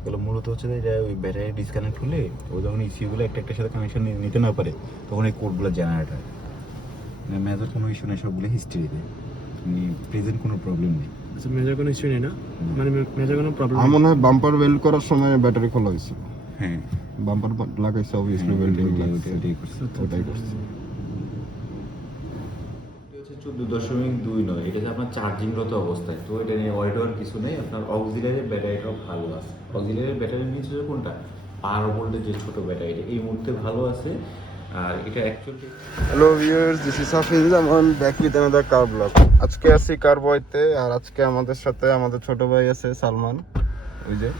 এগুলো মূলত হচ্ছে যে ওই ব্যাটারি ডিসকানেক্ট হলে ও যখন ইসিগুলো একটার সাথে কানেকশন নিতে না পারে তখন এই কোডগুলো জেনারেট হয়। মেজর কোনো ইস্যু নেই, সবগুলো হিস্ট্রিতে, প্রেজেন্ট কোনো প্রবলেম নেই। আচ্ছা, মেজর কোনো ইস্যু নেই না, মানে মেজর কোনো প্রবলেম আমার মনে হয় বাম্পার ওয়েল্ড করার সময় ব্যাটারি খোলা হয়েছিল। হ্যাঁ, বাম্পার লাগাইছে অবভিয়াসলি, ওয়েল্ডিং লাগছে, ওইটাই করছে। ওটাই করছে। হচ্ছে 14.29 এটা হচ্ছে আপনার চার্জিংরত অবস্থায়, তো এটা নিয়ে ওয়াইড হওয়ার কিছু নেই। আপনার অক্সিলারি ব্যাটারিটাও ভালো আছে। অক্সিলারি ব্যাটারি নিয়েছে কোনটা, 12 ভোল্টের যে ছোট ব্যাটারিটা, এই মুহূর্তে ভালো আছে। আর এটা actually hello viewers, this is Hafiz, Aman back with another car blog. আজকে আছি কার বয়তে, আর আজকে আমাদের সাথে আমাদের ছোট ভাই আছে সালমান, ওই যে।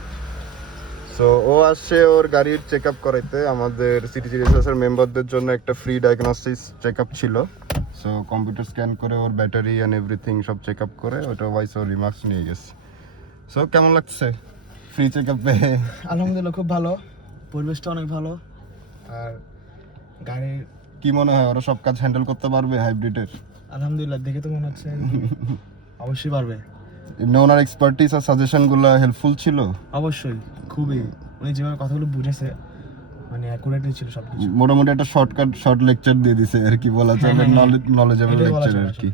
সো ও আসছে ওর গাড়ির চেক আপ করাইতে। আমাদের সিটিজি রিসার্চের মেম্বারদের জন্য একটা ফ্রি ডায়াগনস্টিস চেক আপ ছিল। সো কম্পিউটার স্ক্যান করে ওর ব্যাটারি অ্যান্ড এভরিথিং সব চেক আপ করে ওটা ওয়াইস ওর রিমার্কস নিয়ে গেছে। সো কেমন লাগছে ফ্রি চেক আপ পেয়ে? আলহামদুলিল্লাহ খুব ভালো, পরিবেশটা অনেক ভালো। আর গাড়ির কি মনে হয় ওরা সব কাজ হ্যান্ডেল করতে পারবে হাইব্রিডের? আলহামদুলিল্লাহ দেখে তো মনে হচ্ছে অবশ্যই পারবে। এমনি ওনার এক্সপার্টিস আর সাজেশনগুলো হেল্পফুল ছিল? অবশ্যই, খুবই, উনি যেভাবে কথাগুলো বুঝেছে মানে অ্যাকুরেটলি ছিল সবকিছু। মোটামুটি একটা শর্ট লেকচার দিয়ে দিছে আর কি বলা যায়, নলেজেবল এটাই বলা লেকচার যায় আর কি।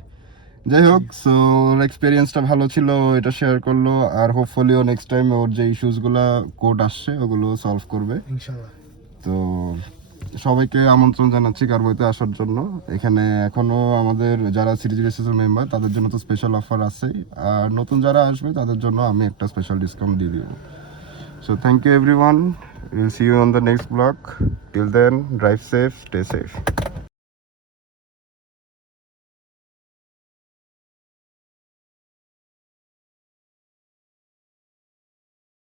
যাই হোক, সো ওর এক্সপিরিয়েন্সটা ভালো ছিল, এটা শেয়ার করলো। আর হোপফুলি ও নেক্সট টাইম ওর যে ইস্যুসগুলো কোড আসছে ওগুলো সলভ করবে। ইনশাআল্লাহ। তো সবাইকে আমন্ত্রণ জানাচ্ছি কার বইতে আসার জন্য। এখানে এখনো আমাদের যারা সিরিজ রেসেসের মেম্বার তাদের জন্য তো স্পেশাল অফার আছেই, আর নতুন যারা আসবে তাদের জন্য আমি একটা স্পেশাল ডিসকাউন্ট দিয়ে দিব। So thank you everyone. We'll see you on the next vlog. Till then, drive safe, stay safe.